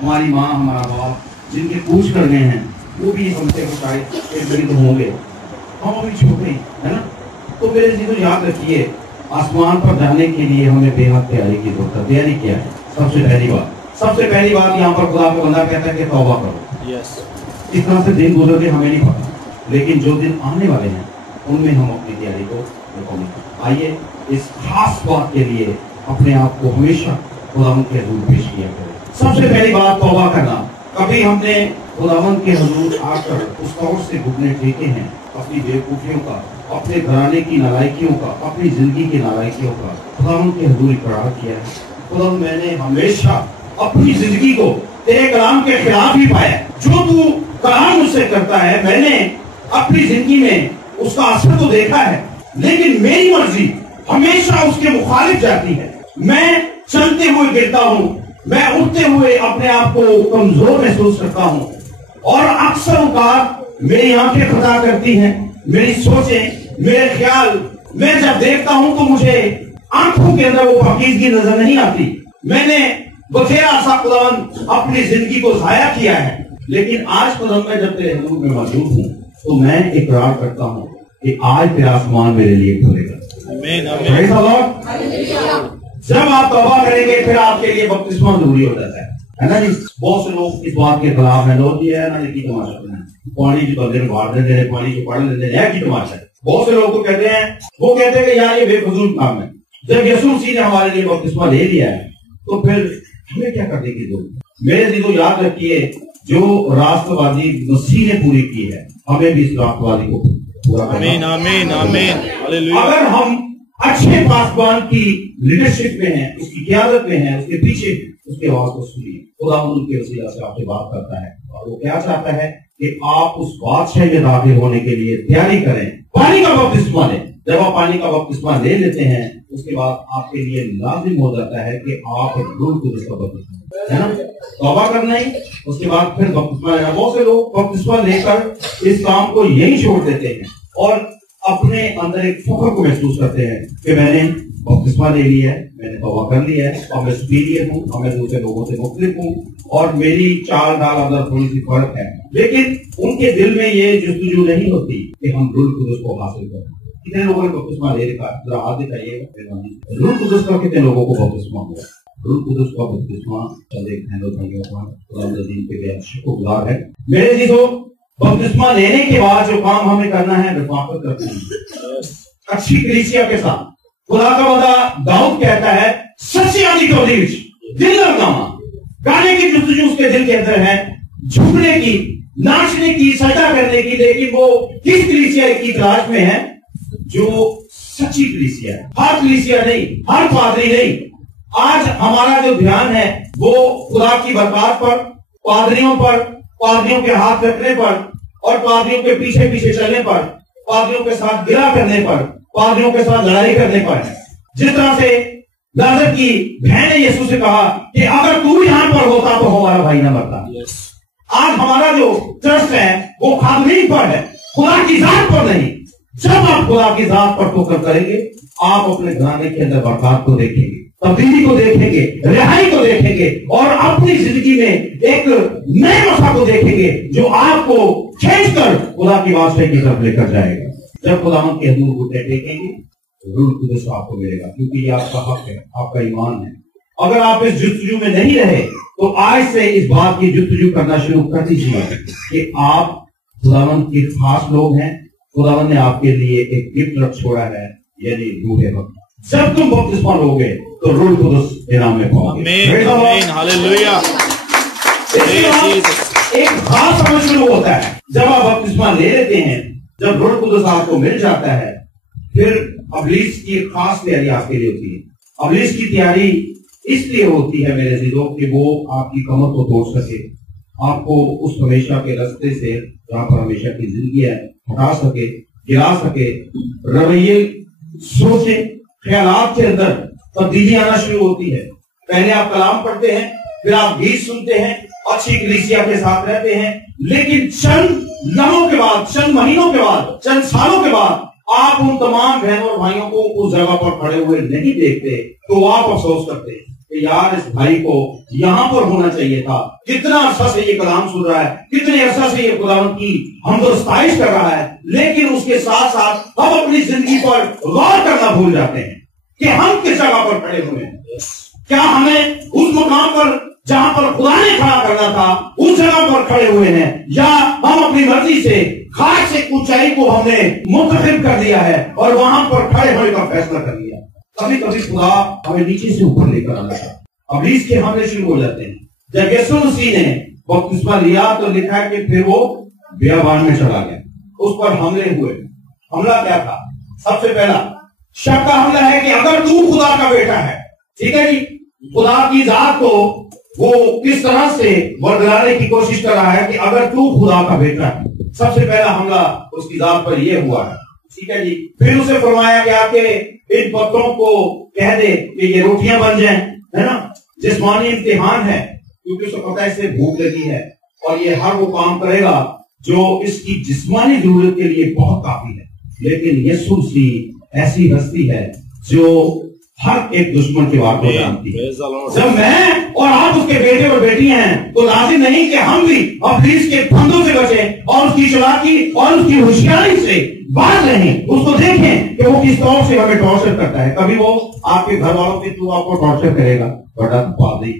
ہماری ماں ہمارا باپ جن کے کوچ کر گئے ہیں وہ بھی ہم سے شاید ایک دن تو ہوں گے، ہم ابھی چھوٹے ہے نا. تو میرے چیزوں یاد رکھیے آسمان پر جانے کے لیے ہمیں بے حد تیاری کی ضرورت ہے. تیاری کیا ہے؟ سب سے پہلی بات یہاں پر خدا کا بندہ کہتا ہے کہ توبہ کرو. اس طرح سے دن گزر کے ہمیں نہیں پتا، لیکن جو دن آنے والے ہیں ان میں ہم اپنی تیاری کو مکمل کریں. آئیے اس خاص بات کے لیے اپنے آپ کو ہمیشہ خداوند کے حضور پیش کیا کریں. سب سے پہلی بات توبہ کرنا. کبھی ہم نے خداوند کے حضور آ کر اس طور سے گھٹنے ٹیکے ہیں اپنی بیوقوفیوں کا، اپنے گھرانے کی نالائکیوں کا، اپنی زندگی کی نالائکیوں کا خداوند کے حضور اقرار کیا ہے. خداوند میں نے ہمیشہ اپنی زندگی کو تیرے کلام کے خلاف ہی پایا. جو تو کلام مجھ سے کرتا ہے میں نے اپنی زندگی میں اس کا اثر تو دیکھا ہے، لیکن میری مرضی ہمیشہ اس کے مخالف جاتی ہے. میں چلتے ہوئے گرتا ہوں، میں اٹھتے ہوئے اپنے آپ کو کمزور محسوس کرتا ہوں، اور اکثر اوقات میری آنکھیں خطا کرتی ہیں، میری سوچیں، میرے خیال میں جب دیکھتا ہوں تو مجھے آنکھوں کے اندر وہ پاکیزگی نظر نہیں آتی. میں نے بتھیرا سا خداوند اپنی زندگی کو ضائع کیا ہے، لیکن آج خداوند میں جب تیرے حضور میں موجود ہوں تو میں اقرار کرتا ہوں کہ آج تیرا آسمان میرے لیے کھلے گا. Praise the Lord. جب آپ توبہ کریں گے پھر آپ کے لیے بپتسمہ ضروری ہو جاتا ہے نا جی. بہت سے لوگ اس بات کے خلاف ہیں، لوگ یہ ہے نا کی تماشا کرنا، پانی جو بندے میں باہر دیتے ہیں، پانی جو پڑھ لیتے ہیں کی تماشا ہے. بہت سے لوگ کو کہتے ہیں، وہ کہتے ہیں کہ یار یہ بے فضول کام ہے. جب یسوع مسیح نے ہمارے لیے بپتسمہ لے لیا ہے تو پھر ہمیں کیا کرنے کی ضرورت ہے؟ میرے عزیزو یاد رکھیے جو راست بازی مسیح نے پوری کی ہے ہمیں بھی اس راست بازی کو پورا کرنا. آمین آمین. اگر ہم اچھے پاسبان کی لیڈرشپ میں ہیں، اس کی قیادت میں ہیں، اس کے پیچھے اس کے آواز کو سنیے. خدا ان کے وسیلہ سے آپ سے بات کرتا ہے اور وہ کیا چاہتا ہے کہ آپ اس بادشاہ میں داخل ہونے کے لیے تیاری کریں. پانی کا بپتسمہ لیں. جب آپ پانی کا بپتسمہ لے لیتے ہیں اس کے بعد آپ کے لیے لازم ہو جاتا ہے کہ آپ روح القدس کا بپتسمہ ہے نا توبہ کرنا ہی، اس کے بعد پھر بپتسمہ لینا. بہت سے لوگ بپتسمہ لے کر اس کام کو یہی چھوڑ دیتے ہیں اور اپنے اندر ایک فخر کو محسوس کرتے ہیں کہ میں نے بپتسمہ لے لیا ہے، میں نے توبہ کر لیا ہے، اور میں سپیریئر ہوں، اور میں دوسرے لوگوں سے مختلف ہوں، اور میری چال ڈال اندر تھوڑی سی فرق ہے. لیکن ان کے دل میں یہ جستجو نہیں ہوتی کہ ہم روح القدس کو حاصل کریں. کتنے لوگوں نے بپتسمہ لے رکھا؟ ذرا ہاتھ دکھائیے گا. روح القدس کا کتنے لوگوں کو بپتسمہ ہوا؟ روح القدس کا بپتسمہ چند ایک بہنوں بھائیوں کا قرآن عظیم کے بے شکر گزار ہے. میرے عزیزو بپتسمہ لینے کے بعد جو کام ہمیں کرنا ہے رفاقت کرتے ہیں اچھی کلیسیا کے ساتھ. خدا کا بندہ داؤد کہتا ہے سچی آدھی کو دل لگاما گانے کی جستجو اس کے دل کے اندر ہے، جھکنے کی، ناچنے کی، سجدہ کرنے کی، لیکن وہ کس کلیسیا کی تلاش میں ہے؟ جو سچی کلیسیا ہے. ہر کلیسیا نہیں، ہر پادری نہیں. آج ہمارا جو دھیان ہے وہ خدا کی برکات پر، پادریوں پر، پادریوں کے ہاتھ رکھنے پر، اور پادریوں کے پیچھے پیچھے چلنے پر، پادریوں کے ساتھ گرا کرنے پر، پادریوں کے ساتھ لڑائی کرنے پر ہے. جس طرح سے لازر کی بہن نے یسوع سے کہا کہ اگر تو یہاں پر ہوتا تو ہمارا بھائی نہ مرتا. آج ہمارا جو ٹرسٹ ہے وہ خادمین پر ہے، خدا کی ذات پر نہیں. جب آپ خدا کی ذات پر فوکس کریں گے آپ اپنے گھرانے کے اندر برکات کو دیکھیں گے، تبدیلی کو دیکھیں گے، رہائی کو دیکھیں گے، اور اپنی زندگی میں ایک نئے مسا کو دیکھیں گے جو آپ کو کھینچ کر خدا کی بادشاہی کی طرف لے کر جائے گا. جب خدا ہم کے حضور گھٹنے ٹیکیں گے روح القدس آپ کو ملے گا، کیونکہ یہ آپ کا حق ہے، آپ کا ایمان ہے. اگر آپ اس جستجو میں نہیں رہے تو آج سے اس بات کی جستجو کرنا شروع کر دیجیے کہ آپ خداوند کے خاص لوگ ہیں. خداوند نے آپ کے لیے ایک گفٹ رکھ چھوڑا ہے، یعنی روح حق. جب تم بپتسمہ لو گے تو روح القدس انعام میں پاؤ گے. ہاللویا. ایک خاص عمل شروع ہوتا ہے جب آپ بپتسمہ لے لیتے ہیں. جب روح القدس آپ کو مل جاتا ہے پھر ابلیس کی خاص تیاری آپ کے لیے ہوتی ہے. ابلیس کی تیاری اس لیے ہوتی ہے میرے عزیزوں کہ وہ آپ کی کمر کو توڑ سکے، آپ کو اس ہمیشہ کے راستے سے جہاں پر ہمیشہ کی زندگی ہے ہٹا سکے، گرا سکے. رویے، سوچیں، خیالات کے اندر تبدیلی آنا شروع ہوتی ہے. پہلے آپ کلام پڑھتے ہیں، پھر آپ گیت سنتے ہیں، اچھی کلیسیا کے ساتھ رہتے ہیں، لیکن چند لمحوں کے بعد، چند مہینوں کے بعد، چند سالوں کے بعد آپ ان تمام بہنوں اور بھائیوں کو اس جگہ پر کھڑے ہوئے نہیں دیکھتے تو آپ افسوس کرتے ہیں کہ یار اس بھائی کو یہاں پر ہونا چاہیے تھا، کتنا عرصہ سے یہ کلام سن رہا ہے، کتنے عرصہ سے یہ خداوند کی حمد و ستائش کر رہا ہے، لیکن اس کے ساتھ ساتھ ہم اپنی زندگی پر غور کرنا بھول جاتے ہیں کہ ہم کس جگہ پر کھڑے ہوئے ہیں۔ کیا ہمیں اس مقام پر جہاں پر خدا نے کھڑا کرنا تھا اس جگہ پر کھڑے ہوئے ہیں، یا ہم اپنی مرضی سے خاص سے اونچائی کو ہم نے منتخب کر دیا ہے اور وہاں پر کھڑے ہونے کا فیصلہ کر لیا۔ کبھی کبھی خدا ہمیں نیچے سے اوپر لے کر آنا ہے، ابلیس کے حملے شروع ہو جاتے ہیں۔ جب یسوع مسیح نے بپتسمہ لیا تو لکھا ہے کہ پھر وہ بیابان میں چلا گیا، اس پر حملے ہوئے۔ حملہ کیا تھا؟ سب سے پہلا شک کا حملہ ہے کہ اگر تو خدا کا بیٹا ہے، ٹھیک ہے جی، خدا کی ذات کو وہ کس طرح سے برگلانے کی کوشش کر رہا ہے کہ اگر تو خدا کا بیٹا ہے۔ سب سے پہلا حملہ اس کی ذات پر یہ ہوا ہے، ٹھیک ہے جی۔ پھر اسے فرمایا گیا کہ ان پتھروں کو کہہ دے کہ یہ روٹیاں بن جائیں، ہے نا۔ جسمانی امتحان ہے کیونکہ اس کو پتہ ہے اسے بھوک لگی ہے اور یہ ہر وہ کام کرے گا جو اس کی جسمانی ضرورت کے لیے بہت کافی ہے، لیکن یسوع مسیح ایسی ہستی ہے جو ہر ایک دشمن کے وار کو جانتی ہے۔ جب میں اور آپ اس کے بیٹے اور بیٹیاں ہیں تو لازم نہیں کہ ہم بھی ابلیس کے پھندوں سے بچیں اور اس کی چلاکی اور اس کی ہوشیاری سے باز رہیں۔ اس کو دیکھیں کہ وہ کس طور سے ہمیں ٹارچر کرتا ہے۔ کبھی وہ آپ کے گھر والوں کے تھرو آپ کو ٹارچر کرے گا، بڑا بادی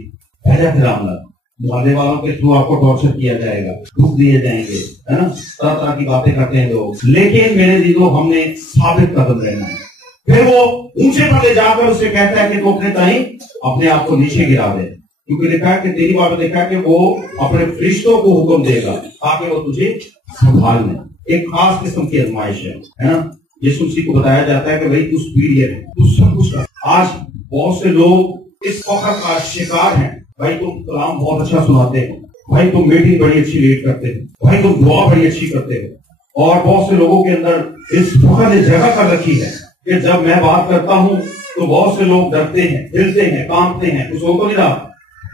پہلا پھر عملہ محلے والوں کے تھرو آپ کو ٹارچر کیا جائے گا، دکھ دیے جائیں گے، ہے نا، طرح طرح کی باتیں کرتے ہیں لوگ، لیکن میرے دلوں ہم نے ثابت قدم رہنا ہے۔ پھر وہ اونچے پر لے جا کر اسے کہتا ہے کہ تو اپنے تائیں اپنے آپ کو نیچے گرا دے، کیونکہ لکھا ہے کہ تیری بات میں دیکھا کہ وہ اپنے فرشتوں کو حکم دے گا تاکہ وہ تجھے سنبھال لیں۔ ایک خاص قسم کی آزمائش ہے نا۔ یسوع مسیح کو بتایا جاتا ہے کہ بھائی تو سپیریئر ہے، تو سب کچھ کر۔ آج بہت سے لوگ اس فخر کا شکار ہیں، بھائی تم کلام بہت اچھا سناتے ہو، بھائی تم میٹنگ بڑی اچھی لیڈ کرتے ہو، بھائی تم دعا بڑی اچھی کرتے ہو، اور بہت سے لوگوں کے اندر اس فخر نے جگہ کر رکھی ہے کہ جب میں بات کرتا ہوں تو بہت سے لوگ ڈرتے ہیں، ہلتے ہیں، کانپتے ہیں۔ کچھ ہو تو نہیں رہا،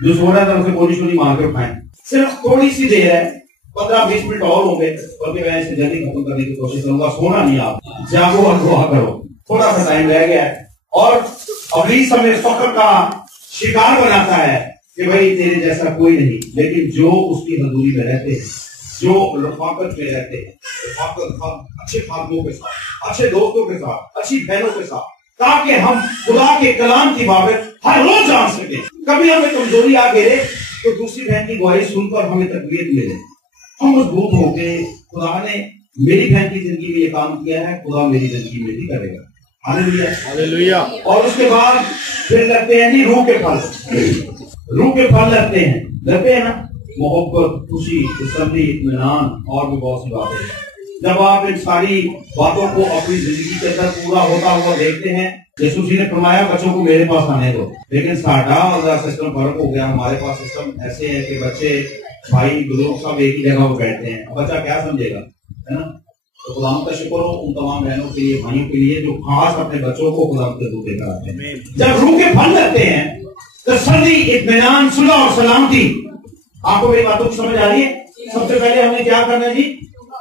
جو سو رہا تھا اسے گولی شولی مار کے اٹھائیں۔ صرف تھوڑی سی دیر ہے، 15-20 منٹ اور ہوں گے، بلکہ میں اسے جلدی ختم کرنے کی کوشش کروں گا۔ سونا نہیں، آپ جاگو اور دعا کرو، تھوڑا سا ٹائم رہ گیا ہے۔ اور ابلیس ہمیں فخر کا شکار بناتا ہے کہ بھائی تیرے جیسا کوئی نہیں، لیکن جو اس کی حضوری میں رہتے ہیں، جو رفاقت میں رہتے ہیں، اچھے خادموں کے ساتھ، اچھے دوستوں کے ساتھ، اچھی بہنوں کے ساتھ، تاکہ ہم خدا کے کلام کی بابت ہر روز جان سکیں۔ کبھی ہمیں کمزوری آ گئے تو دوسری بہن کی گواہی سن کر ہمیں تقویت ملے، ہم مضبوط ہو کے خدا نے میری بہن کی زندگی میں یہ کام کیا ہے، خدا میری زندگی میں بھی کرے گا۔ ہاللیلویا، ہاللیلویا۔ اور اس کے بعد پھر لگتے ہیں جی روح کے پھل۔ روح کے پھل لگتے ہیں نا، محبت، خوشی، تسلی، اطمینان اور بھی بہت سی باتیں۔ جب آپ ان ساری باتوں کو اپنی زندگی کے اندر پورا ہوتا ہوا دیکھتے ہیں، یسوع مسیح نے فرمایا بچوں کو میرے پاس آنے دو، لیکن ساڈا اور سسٹم فرق ہو گیا۔ ہمارے پاس سسٹم ایسے ہے کہ بچے، بھائی، بزرگ سب ایک ہی جگہ پر بیٹھتے ہیں، بچہ کیا سمجھے گا، ہے نا۔ تو خدا کا شکر ہو ان تمام بہنوں کے لیے، بھائیوں کے لیے جو خاص اپنے بچوں کو خدا کے دور دے کر آتے ہیں۔ جب روح کے پھل لگتے ہیں تسلی، اطمینان، صلح اور سلامتی۔ آپ کو میری باتوں کی سمجھ آ رہی ہے؟ سب سے پہلے ہمیں کیا کرنا ہے جی؟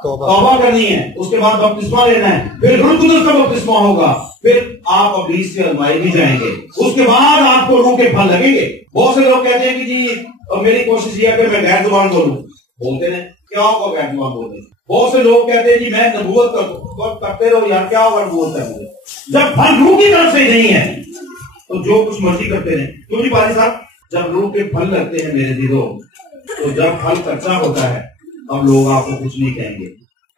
توبہ کرنی ہے، اس کے بعد بپتسمہ لینا ہے، پھر روح القدس کا بپتسمہ ہوگا، پھر آپ ابلیس سے آزمائے بھی جائیں گے، اس کے بعد آپ کو روح کے پھل لگیں گے۔ بہت سے لوگ کہتے ہیں کہ جی میری کوشش یہ ہے کہ میں غیر زبان بولوں، بولتے ہیں کیا ہوگا غیر زبان بولتے ہیں۔ بہت سے لوگ کہتے ہیں جی میں نبوت کرتے رہو یار، کیا ہوگا نبوت ہے مجھے۔ جب پھل روح کی طرف سے نہیں ہے تو جو کچھ مرضی کرتے رہیں۔ کیوں جی بھائی صاحب؟ جب روح کے پھل لگتے ہیں میرے دلوں، تو جب پھل کچا ہوتا ہے اب لوگ آپ کو کچھ نہیں کہیں گے،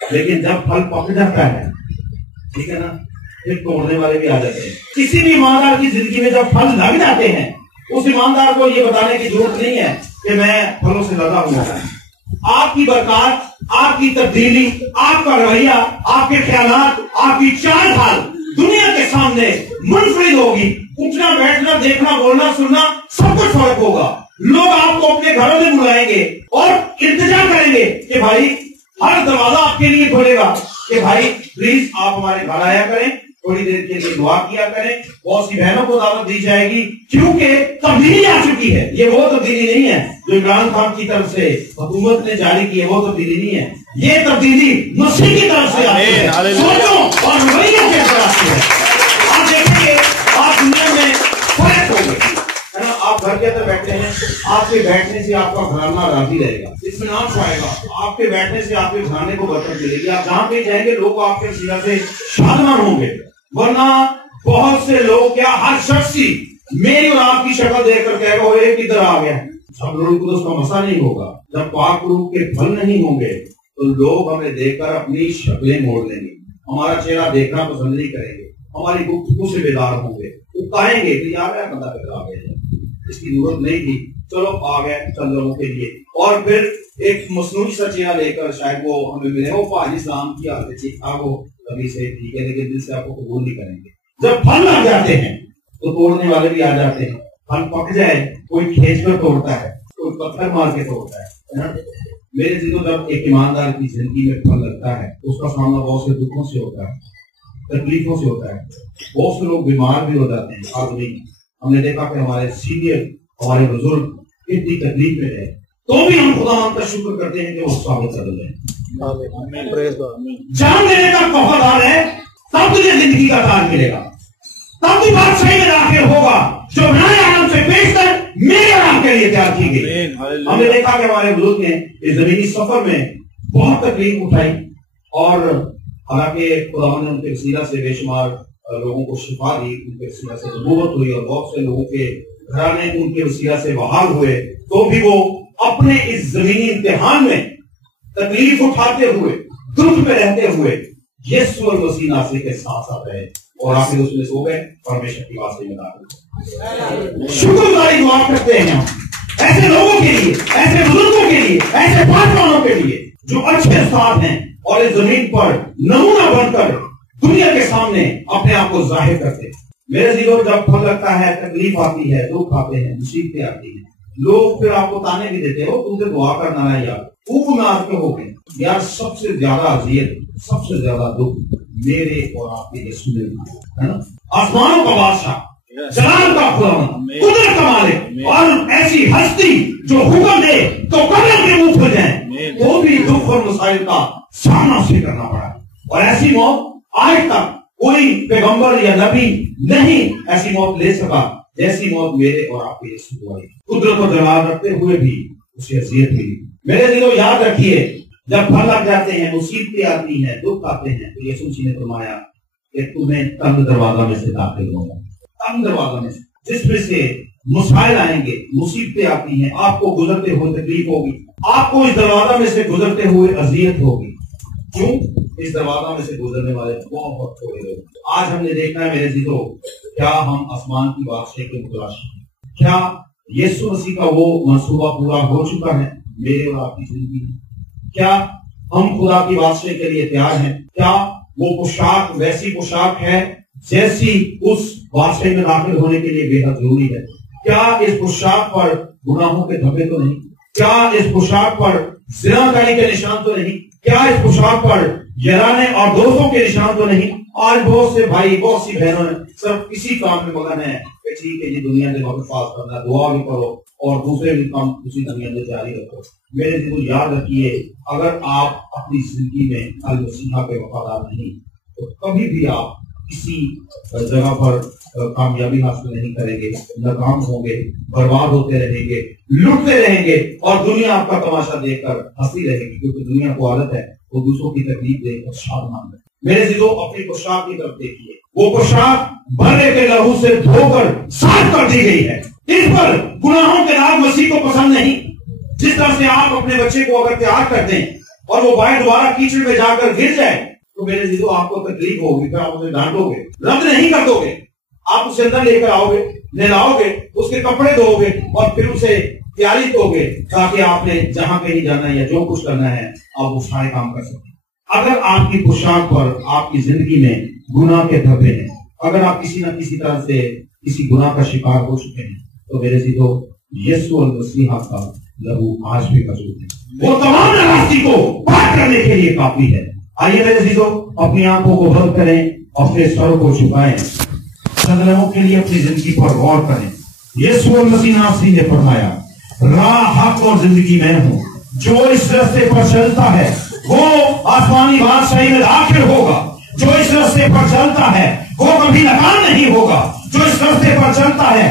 لیکن جب پھل پک جاتا ہے، ٹھیک ہے نا، پھر توڑنے والے بھی آ جاتے ہیں۔ کسی بھی ایماندار کی زندگی میں جب پھل لگ جاتے ہیں، اس ایماندار کو یہ بتانے کی ضرورت نہیں ہے کہ میں پھلوں سے لگا ہوا ہوں۔ آپ کی برکات، آپ کی تبدیلی، آپ کا رویہ، آپ کے خیالات، آپ کی چال ڈھال دنیا کے سامنے منفرد ہوگی۔ اٹھنا، بیٹھنا، دیکھنا، بولنا، سننا، سب کچھ فرق ہوگا۔ لوگ آپ کو اپنے گھروں میں بلائیں گے اور التجا کریں گے کہ بھائی ہر دروازہ آپ کے لیے کھولے گا کہ بھائی پلیز آپ ہمارے گھر آیا کریں، تھوڑی دیر کے لیے دعا کیا کریں۔ بہت سی بہنوں کو دعوت دی جائے گی کیونکہ تبدیلی آ چکی ہے۔ یہ وہ تبدیلی نہیں ہے جو عمران خان کی طرف سے حکومت نے جاری کی ہے، وہ تبدیلی نہیں ہے، یہ تبدیلی مسیح کی طرف سے آتی ہے، سوچوں اور رویوں کے اندر آتی ہے۔ آپ دیکھیں گے آپ دنیا میں فرق ہو گئے، آپ گھر کے اندر بیٹھے ہیں، آپ کے بیٹھنے سے آپ کا گھرانہ راضی رہے گا، اطمینان پائے گا، آپ کے بیٹھنے سے آپ کے گھرانے کو برکت ملے گی، آپ جہاں پہ جائیں گے لوگ آپ کے وسیلہ سے شادمان ہوں گے۔ ورنہ بہت سے لوگ کیا ہر شخص ہی میری اور آپ کی شکل دیکھ کر کہے گا یہ کدھر آ گیا، جب روح القدس کا مسا نہیں ہوگا، جب پاک روح کے پھل نہیں ہوں گے تو لوگ ہمیں دیکھ کر اپنی شکلیں موڑ لیں گے، ہمارا چہرہ دیکھنا پسند نہیں کریں گے، ہماری گفتگو سے بیدار ہوں گے، وہ کہیں گے کہ یار بندہ کدھر آ گیا، اس کی ضرورت نہیں تھی، چلو آ گئے چند لوگوں کے لیے، اور پھر ایک مصنوعی سا چہرہ لے کر شاید وہ ہمیں ملے وہ پاجی اسلام کی حالت ٹھیک تھا، وہ کبھی سے ٹھیک ہے، لیکن دل سے آپ کو قبول نہیں کریں گے۔ جب پھل لگ جاتے ہیں تو توڑنے والے بھی آ جاتے ہیں، پھل پک جائے کوئی کھینچ کر توڑتا ہے، کوئی پتھر مار کے توڑتا ہے۔ میرے دل جب ایک ایماندار کی زندگی میں پھل لگتا ہے اس کا سامنا بہت سے دکھوں سے ہوتا ہے، تکلیفوں سے ہوتا ہے، بہت سے لوگ بیمار بھی ہو جاتے ہیں۔ آدمی ہم نے دیکھا کہ ہمارے سینئر ہمارے بزرگ اتنی تکلیف میں رہے تو بھی ہم خدا کا شکر کرتے ہیں کہ وہ ثابت کر رہے ہیں۔ جان دینے کا وفادار ہے تب تجھے زندگی کا تاج ملے گا، تب بھی بادشاہی میں داخل ہوگا جو بنائے عالم سے بیشتر میرے نام کے لیے تیار کی گئی۔ ہم نے دیکھا کہ ہمارے بزرگ نے اس زمینی سفر میں بہت تکلیف اٹھائی، اور حالانکہ خدا نے ان کے وسیلہ سے بے شمار لوگوں کو شفا دی، ان کے وسیلہ سے نبوت ہوئی، اور بہت سے لوگوں کے گھرانے ان کے وسیلہ سے بحال ہوئے، تو بھی وہ اپنے اس زمینی امتحان میں تکلیف اٹھاتے ہوئے دکھ میں رہتے ہوئے یسوع المسیح ناصری کے ساتھ ساتھ رہے، اور آخر اس میں سو گئے اور ہمیشہ کی واسطے میں داخل۔ شکر گزاری دعا کرتے ہیں ہم ایسے لوگوں کے لیے، ایسے بزرگوں کے لیے، ایسے پاسبانوں کے لیے جو اچھے استاد ہیں اور اس زمین پر نمونہ بن کر دنیا کے سامنے اپنے آپ کو ظاہر کرتے ہیں۔ میرے دلوں جب پھل لگتا ہے، تکلیف آتی ہے، دکھ آتے ہیں، مصیبتیں آتی ہیں، لوگ پھر آپ کو تانے بھی دیتے ہو تم سے دعا کرنا ہے یار، وہ میں آج میں ہو گئے یار۔ سب سے زیادہ اذیت، سب سے زیادہ دکھ میرے اور آپ کے یسوع نے ہے نا، آسمانوں کا بادشاہ، جلال کا خداوند، قدرت کا مالک، اور ایسی ہستی جو حکم دے تو قبر کے منہ کھل جائیں، وہ بھی دکھ اور مسائل کا سامنا اسے کرنا پڑا، اور ایسی موت آج تک کوئی پیغمبر یا نبی نہیں ایسی موت لے سکا جیسی موت میرے اور آپ کے یسوع کو آئی۔ قدرت و جلال رکھتے ہوئے بھی اسے اذیت ملی۔ میرے دلوں یاد رکھیے جب پھل لگ جاتے ہیں، مصیبتیں آتی ہیں، دکھ آتے ہیں، تو یسوع جی نے فرمایا کہ تمہیں تنگ دروازہ میں سے داخل ہوگا، تنگ دروازہ میں سے، جس میں سے مسائل آئیں گے، مصیبتیں آتی ہیں، آپ کو گزرتے ہوئے تکلیف ہوگی، آپ کو اس دروازہ میں سے گزرتے ہوئے اذیت ہوگی۔ کیوں؟ اس دروازہ میں سے گزرنے والے بہت تھوڑے لوگ۔ آج ہم نے دیکھا ہے میرے عزیزو، کیا ہم آسمان کی بادشاہی کے متلاشی ہیں؟ کیا یسوع مسیح کا وہ منصوبہ پورا ہو چکا ہے میرے اور آپ کی زندگی میں؟ کیا ہم خدا کی بادشاہی کے لیے تیار ہیں؟ کیا وہ پوشاک ویسی پوشاک ہے جیسی اس بادشاہی میں داخل ہونے کے لیے بے حد ضروری ہے؟ کیا اس پوشاک پر گناہوں کے دھبے تو نہیں؟ کیا اس پوشاک پر زناکاری کے نشان تو نہیں؟ کیا اس پوشاک پر یرانے اور دوستوں کے نشان تو نہیں؟ آج بہت سے بھائی، بہت سی بہنوں نے صرف کسی کام میں مگن ہے کہ ٹھیک ہے جی دنیا سے وقت پاس کرنا، دعا بھی کرو اور دوسرے بھی کام اسی دنیا میں جاری رکھو۔ میرے دل کو یاد رکھیے، اگر آپ اپنی زندگی میں المسیح کے وفادار نہیں تو کبھی بھی آپ کسی جگہ پر کامیابی حاصل نہیں کریں گے، ناکام ہوں گے، برباد ہوتے رہیں گے، لٹتے رہیں گے، اور دنیا آپ کا تماشا دیکھ کر ہنسی رہے گی، کیونکہ دنیا کو عادت ہے وہ دوسروں کی تکلیف دیکھ کر شادمان ہے۔ میرے دلوں اپنی پوشاک کی طرف دیکھیے، وہ پوشاک بھرے کے لہو سے دھو کر صاف کر دی گئی ہے، اس پر گناہوں کے داغ مسیح کو پسند نہیں۔ جس طرح سے آپ اپنے بچے کو اگر تیار کر دیں اور وہ باہر دوبارہ کیچڑ میں جا کر گر جائے تو میرے دلوں آپ کو تکلیف ہوگی، پھر آپ اسے ڈانٹو گے، رد نہیں کر دو گے، آپ اسے اندر لے کر آؤ گے، نہلاؤ گے، اس کے کپڑے دھو گے اور پھر اسے تیاری دو گے تاکہ آپ نے جہاں کہیں جانا ہے یا جو کچھ کرنا ہے آپ وہ سارے کام کر سکیں۔ اگر آپ کی پوشاک پر آپ کی زندگی میں گناہ کے دھبے ہیں، اگر آپ کسی نہ کسی طرح سے کسی گناہ کا شکار ہو چکے ہیں تو میرے عزیزو یسوع المسیح کا لہو آج بھی موجود ہے، وہ تمام ناراضگی کو پاک کرنے کے لیے کافی ہے۔ آئیے میرے عزیزو اپنی آنکھوں کو بند کریں، اپنے سروں کو جھکائیں، چند لمحوں کے لیے اپنی زندگی پر غور کریں۔ یسوع المسیح ناصری نے فرمایا راہ، حق اور زندگی میں ہوں، جو اس راستے پر چلتا ہے وہ آسمانی بادشاہی میں داخل ہوگا، جو اس راستے پر چلتا ہے وہ کبھی ناکام نہیں ہوگا، جو اس راستے پر چلتا ہے